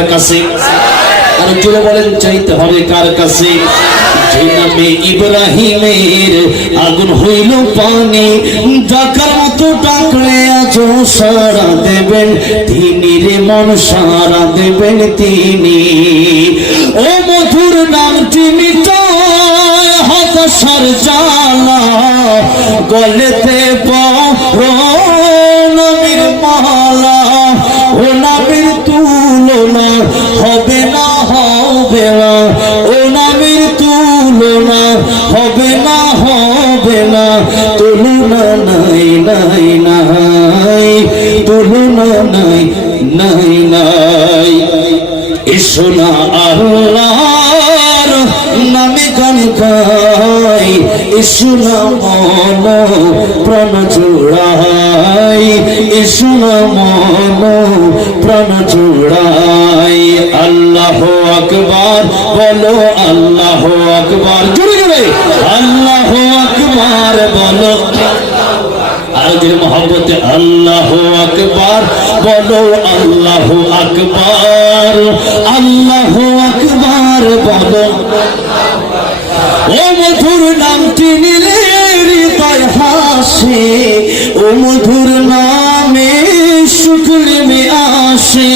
কার কাছে? আর জোরে বলেন, চাইতে হবে কার কাছে? যে নামে ইব্রাহিমের আগুন হইল পানি, ডাকার মতো ডাকলে আজ সারা দেবেন তিনি রে, মন সারা দেবেন তিনি। ও মধুর নামটি মিটায় হতাশার জ্বালা, গলেতে পরো নবীর মালা। ও নবীর তুলনা হবে না, হবে না। ও নবীর তুলনা হবে না, হবে না। তুলনা নাই, নাই, নাই। তুলনা নাই, নাই, নাই। এসো না আল্লাহর নামে গান গাই, এসো না মন প্রাণ জোড়াই, এসো না মন প্রাণ জোড়াই। আল্লাহু আকবার বলো, আল্লাহু আকবার, জোরে জোরে আল্লাহু আকবার বলো। আর যে মোহাম্মতে আল্লাহু আকবার বলো, আল্লাহু আকবার, আল্লাহু আকবার বলো। ও মধুর নামটি নিলে হৃদয় হাসে, ও মধুর নামে সুখ নেমে আসে।